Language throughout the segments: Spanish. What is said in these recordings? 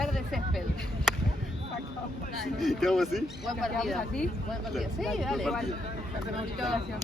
verde césped. ¿Qué hago así? Buen partido. Buen partido. Sí, dale. partido. Muchas gracias.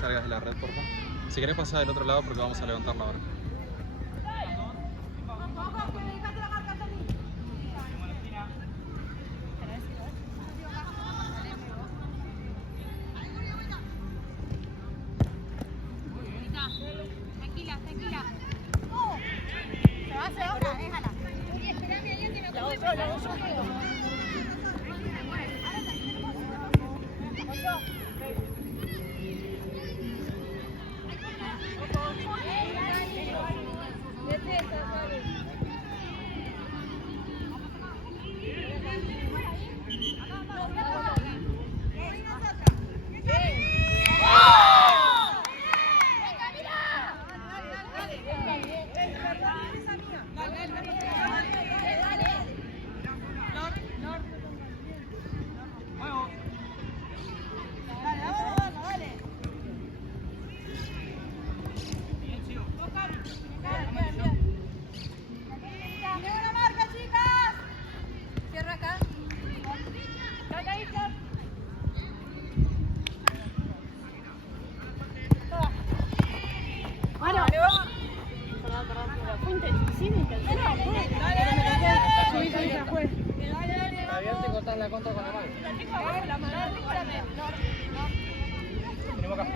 Salgas de la red, por favor. Si querés pasar del otro lado porque vamos a levantarla ahora. Tranquila. Se va a hacer otra, déjala. Uy, espérame, ayer que me acuerdo. La otra. La contra con la mano. Tenemos acá.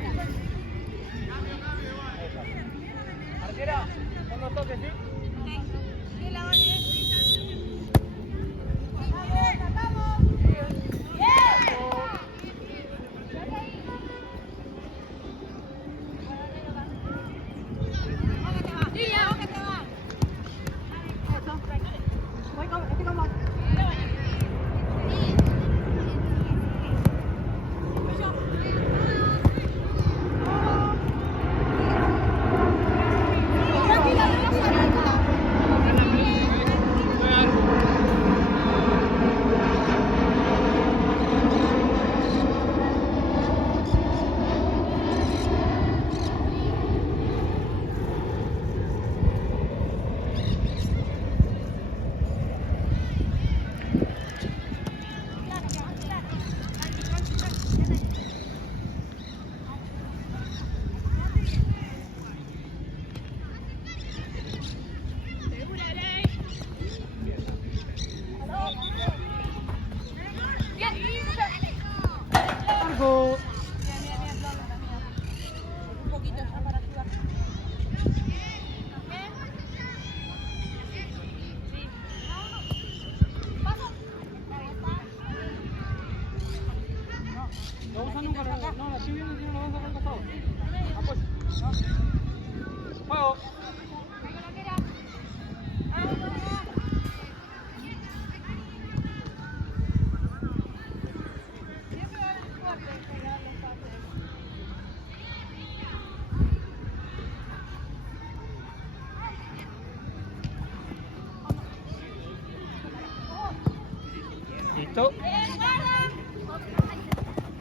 Arquera, con los toques, ¿sí? Sí, la Lo usa nunca, no, la estoy viendo y no lo vas a sacar al costado. Apoyo. Juego. Listo.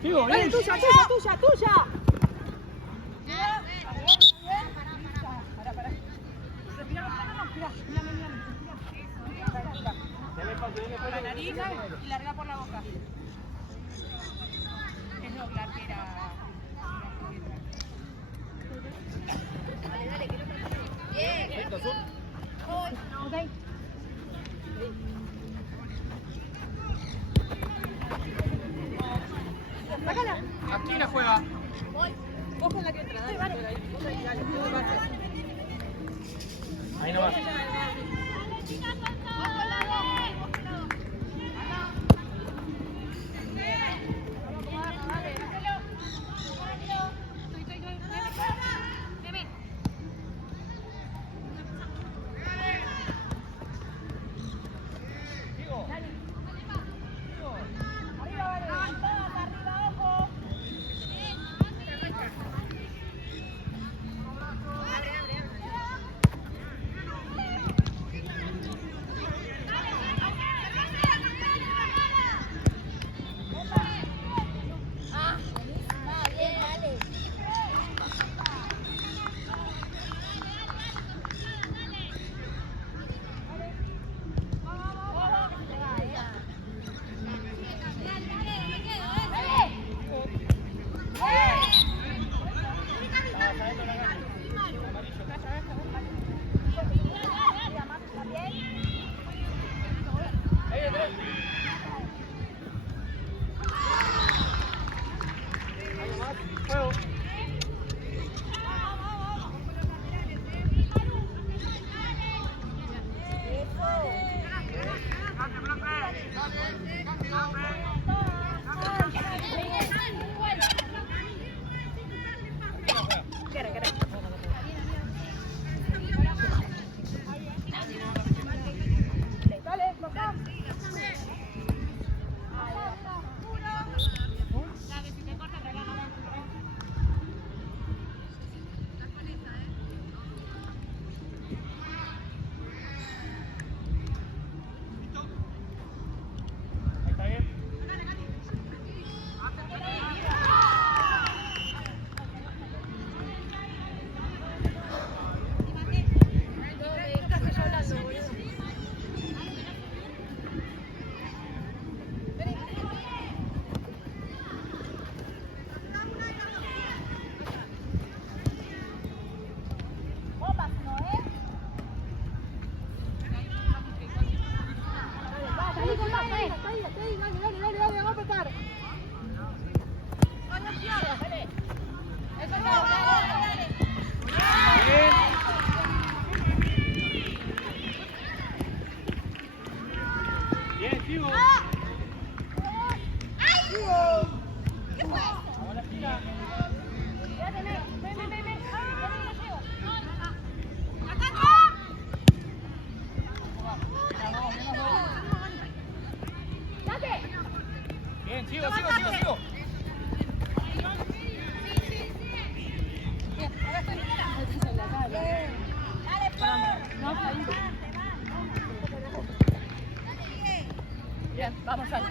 Sigo, bien. Tuya. Por la nariz y larga por la boca. Es lo que era. Dale, que no pasa. Bien. Perfecto, azul. Ok. Sácala. Aquí la juega. Vos con la que entra, dale. Ahí no va. Juego. Está bien. Bien, sigo. ¿Qué fue? Ahora gira. Bien, sigo. Bien, vamos al.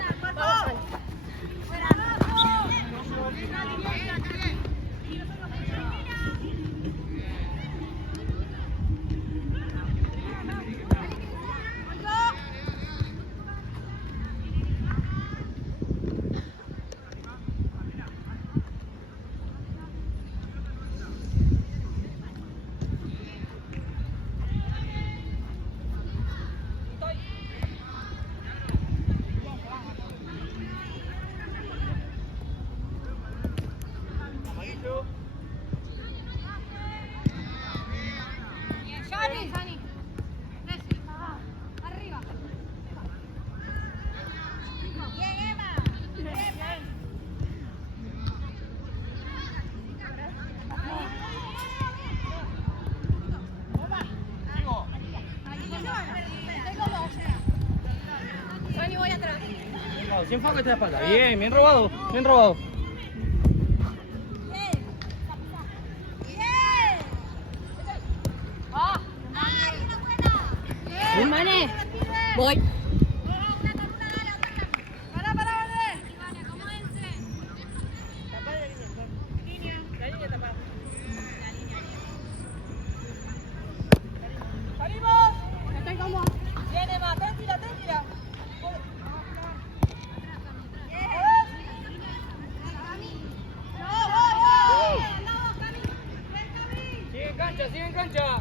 Sin foco esta espalda. Bien, bien robado, bien robado. Bien, Mane. Voy. Sigue en cancha.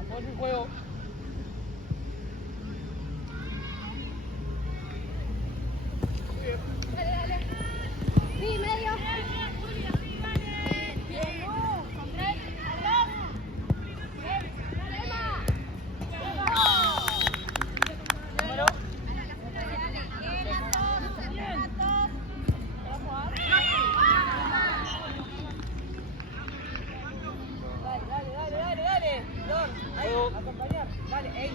Apoyo el juego. Sí, medio. Acompañar. Dale, ey.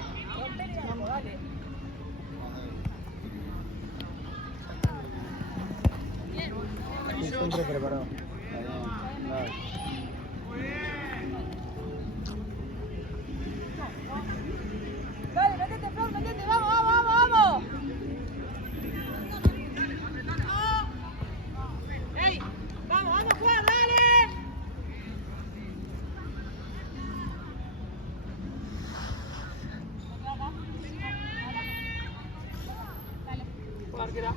Dale. Siempre preparado. Dale, metete, Flor, metete. Vamos, vamos, vamos, vamos. ¡Ey! ¡Vamos, vamos a jugar, dale! Arquera.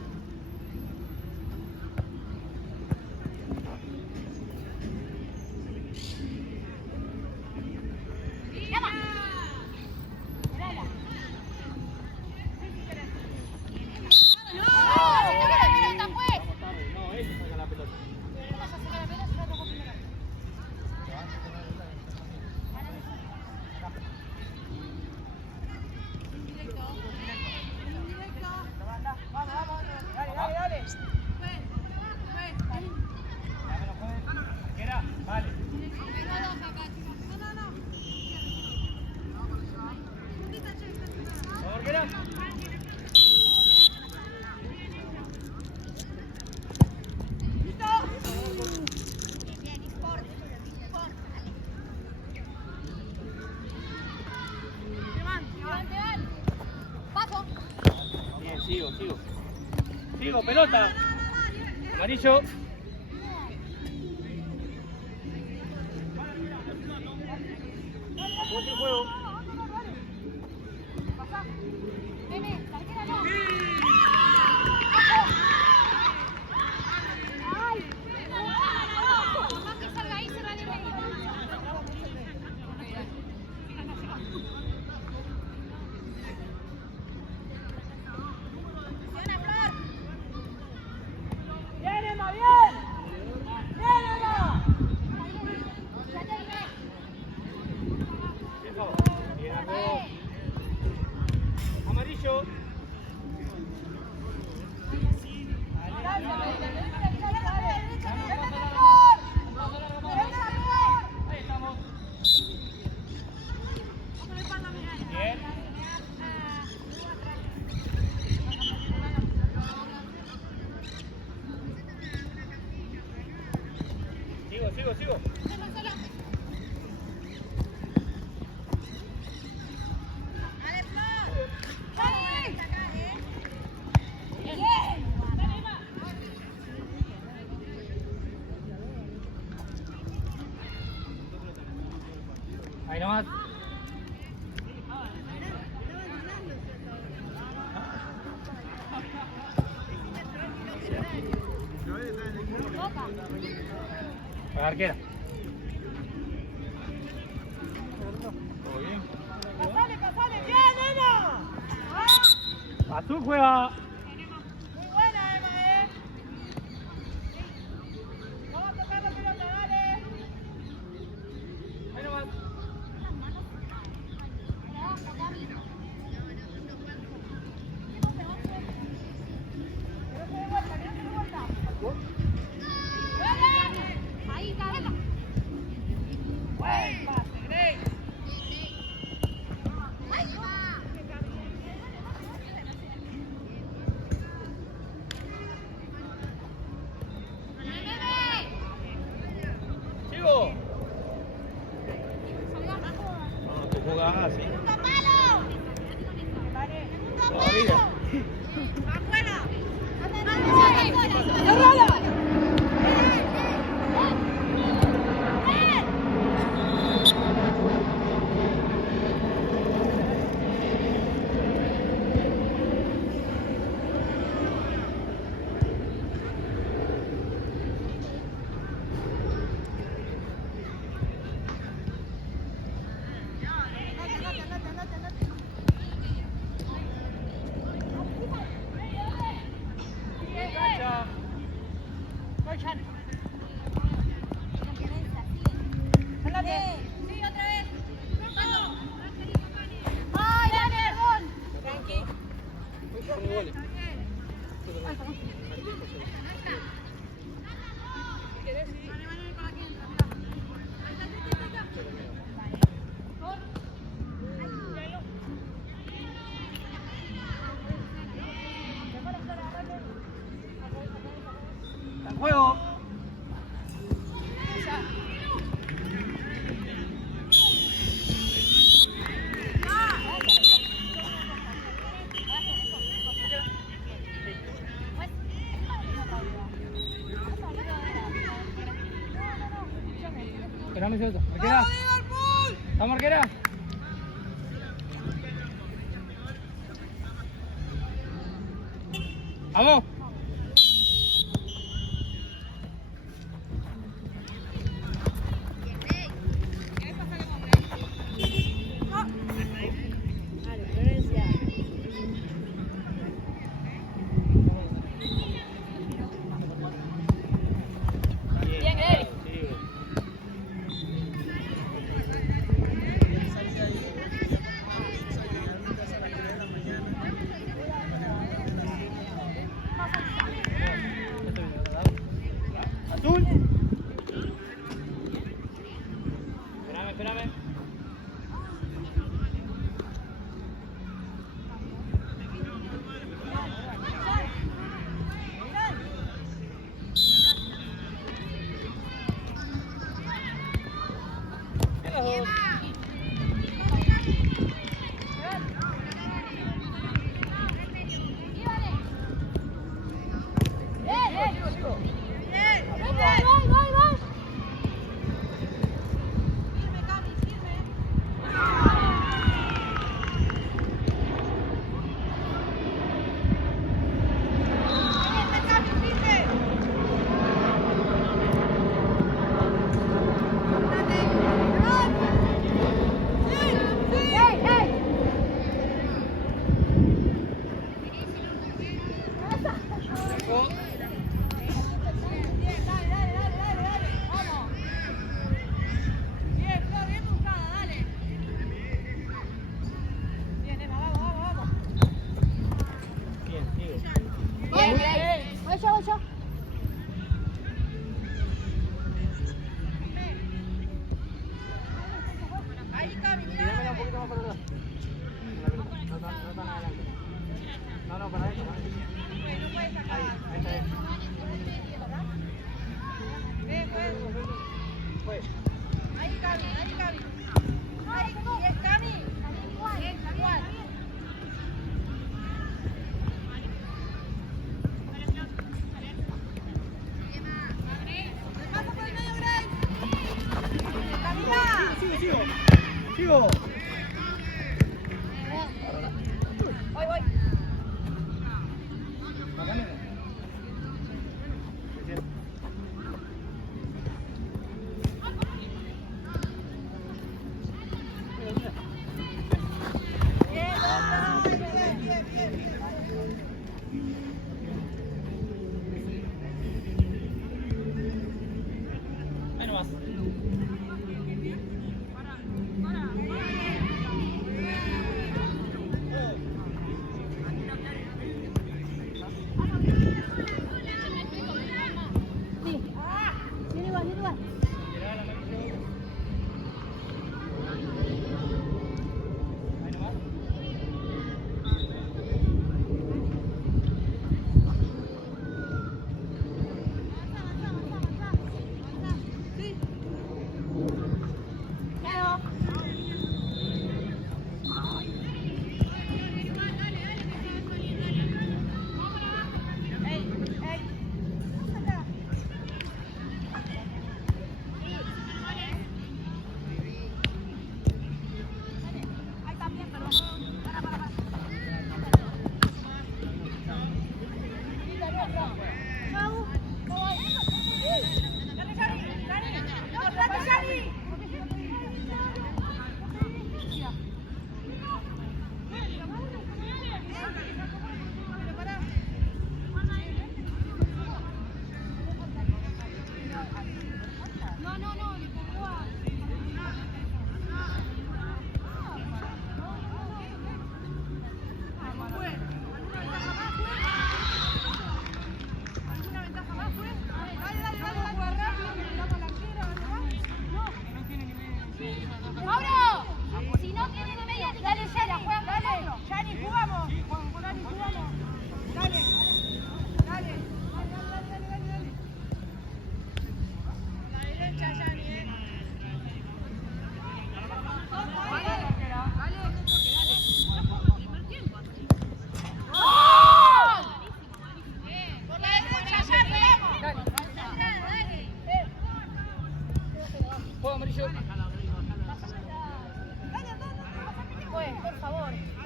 Sigo, pelota. Amarillo. Apunte el juego. Sigo. Ahí nomás. La arquera. ¿Todo bien? Pasale, bien, nena. Azul juega. Muy buena, Emma, Vamos a tocar la pelota, dale. Ahí nomás. Ahí, cabeza. Buen pase, Grey. Sigo. No, tú jugás así. Todavía. ¡Cerrala! Sí, otra vez. ¡Ay, dale, perdón! Tranqui. En juego. Espérame un segundo. Arquera. Vamos, arquera. Vamos. Bien, Grey. Azul. Espérame. En las dos. Bien, sigo. Voy yo. Tíramela un poquito más para atrás.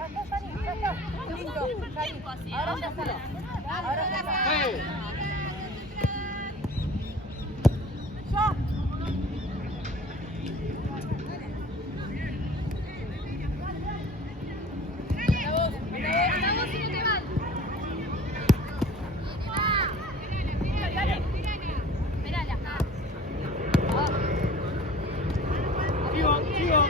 Ya está. Listo, Cari. Ahora ya está. Ahora ya está. ¡Ya! Sigo.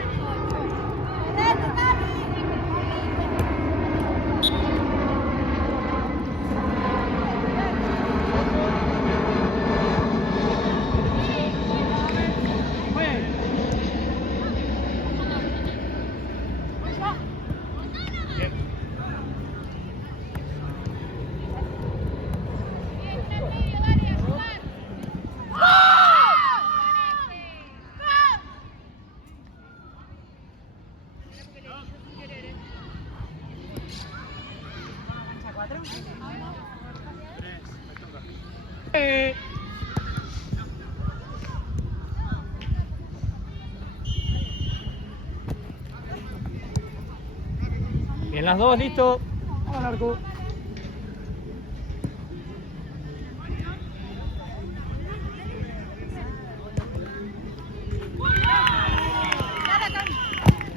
Bien, las dos, listo. Vamos al arco.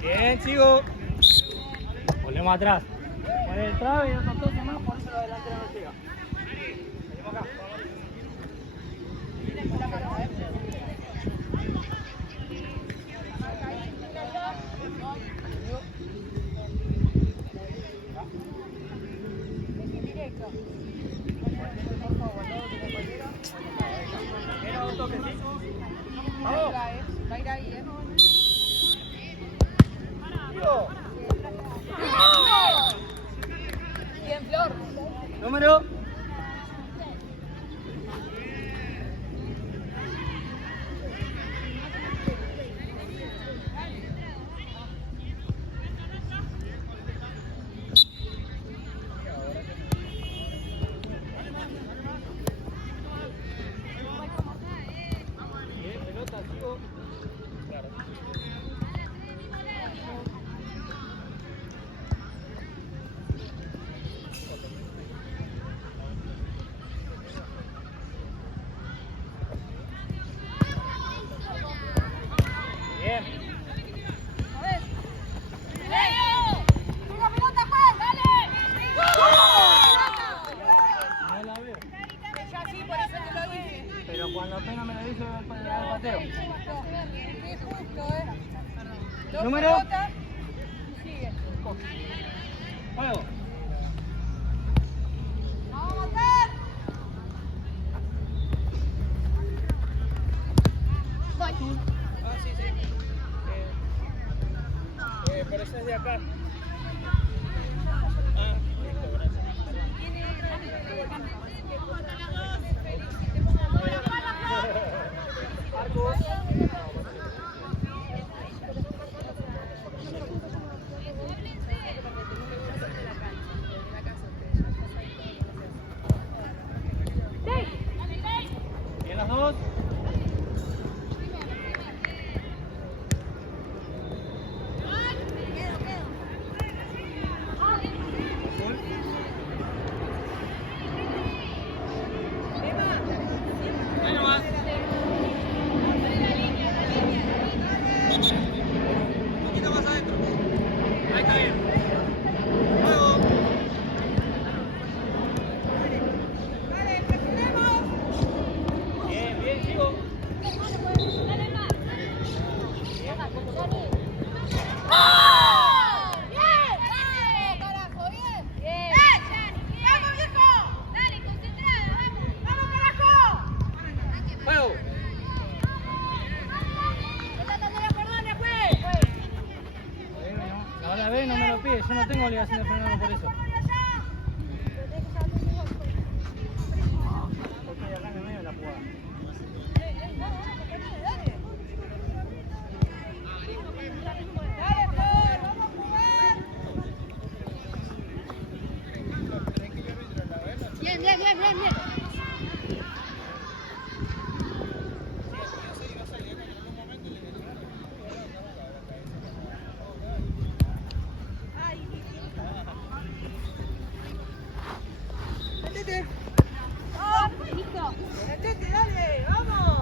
Bien, sigo. Volvemos atrás. Por el trabe y otro toque más, por eso lo delantero no llega. Venimos acá. Vamos. Va a ir ahí, ¿eh? Bien, Flor. Número. Bien, pelota, sigo. Claro. Bien. A ver. ¡Leo! ¡Tira pelota, Juan! ¡Dale! No la veo. Ya sí, por eso te lo dije. Pero cuando apenas me lo dice para el pateo. Qué justo, ¿eh? Dos Número. pelotas. Sigue. Juego. ¡Vamos a matar! Ah, sí, sí. Pero ese es de acá. Ah, listo, gracias. Arcos. Bien, las dos. Ahí nomás. Un poquito más adentro. Ahí está bien. Juego. Bien, bien, sigo. ¡Carajo, bien! ¡Bien! ¡Vamos, viejo! Dale, concentrada, vamos. ¡Vamos, carajo! Juego. Ahora ve, no me lo pide. Yo no tengo obligación de frenarlo por eso. Estoy acá en el medio de la jugada. ¡Dale, Flor! ¡Vamos a jugar! Bien, bien, bien, bien, bien. Metete. Metete, dale, vamos.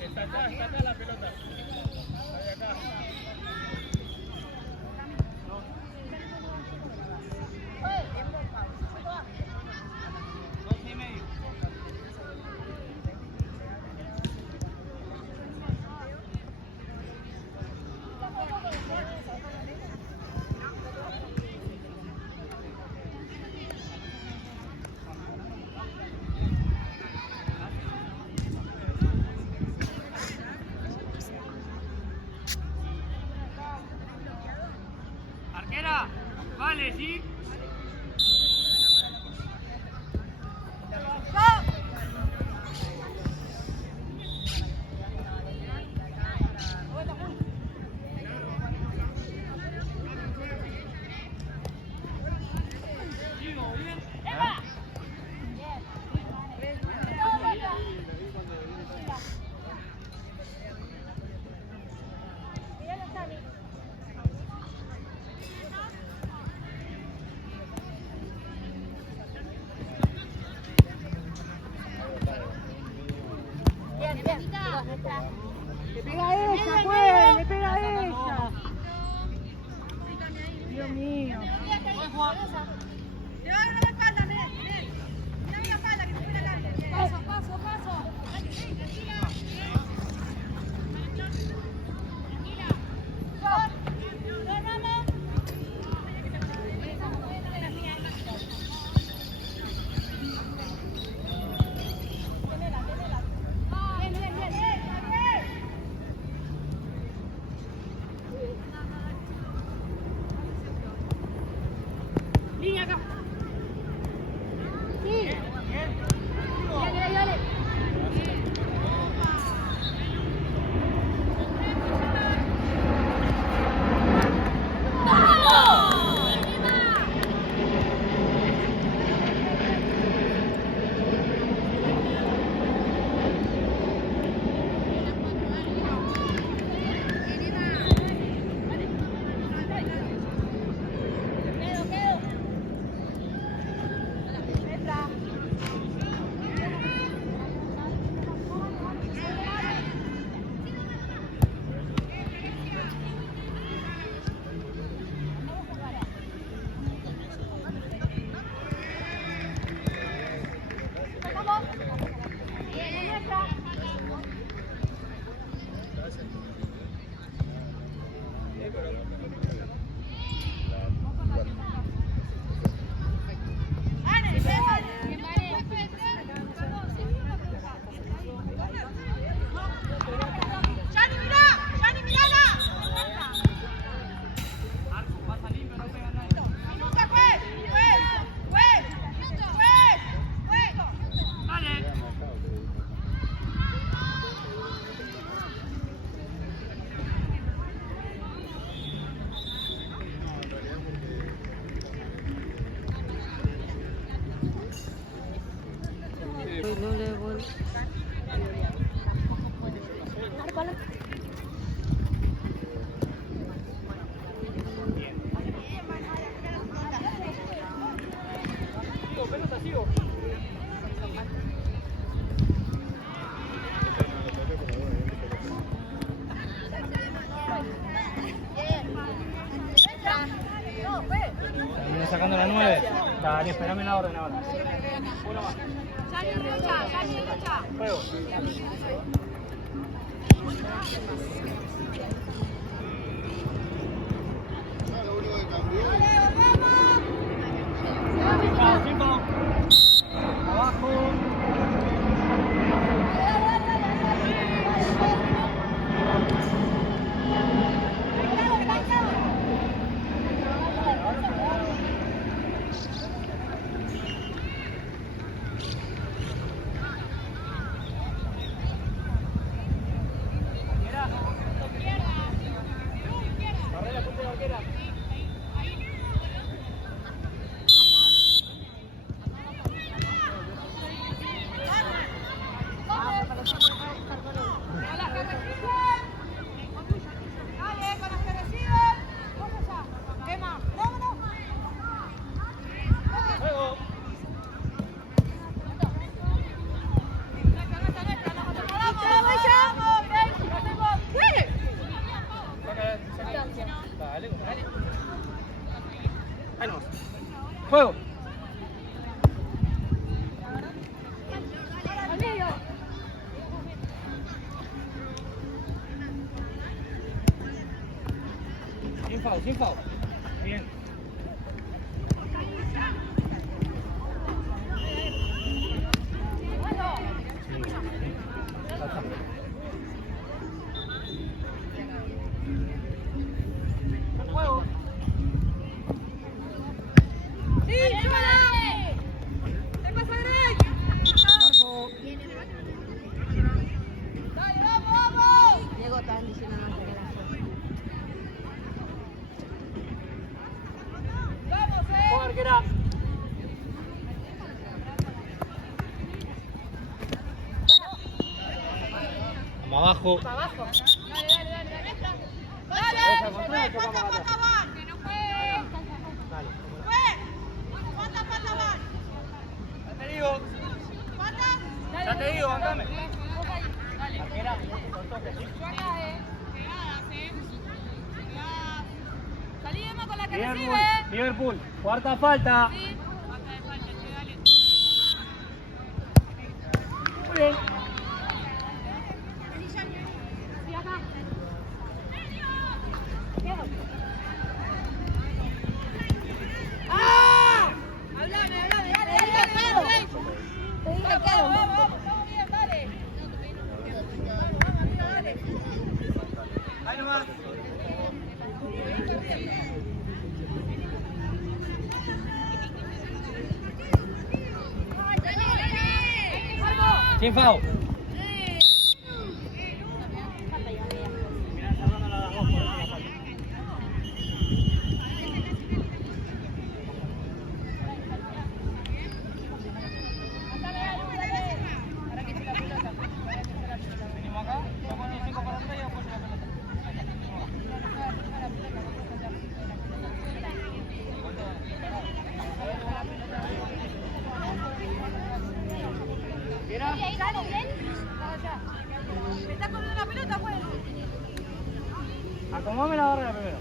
Está acá la pelota. Ahí acá. 12:30. Arquera, vale, sí. Le pega a ella, pues, le pega a ella. Dios mío. Paso, paso, paso. Línea acá. Sí. Dale, dale. No le voy. Sigo, pelota, sigo. Viene sacando la 9. Dale, espérame la orden ahora. Uno más. Juego. Cinco. Abajo. Ahí nomás. Juego. Sin foul. Bien. Juego. Diego está diciendo no te Juego arquera. Vamos abajo. Deja, controla, toca para atrás. Dale. Ya te digo, bancame. Arquera, con toque, ¿sí? Salí Emma con la que Liverpool, recibe. Liverpool, cuarta falta. Sí. Falta de falta, che, dale. Muy bien. Sí, acá. ¡Ah! Hablame, Te dije quedo. Te dije quedo. Vamos bien, dale. Vamos, arriba, dale. Ahí nomás. Sin foul. Mirá, salvando a las dos por la falta. Venimos acá, yo pongo 5 para atrás y apoyo la pelota. Mira. ¿Me estás corriendo la pelota, pues? Acomódame la barrera primero.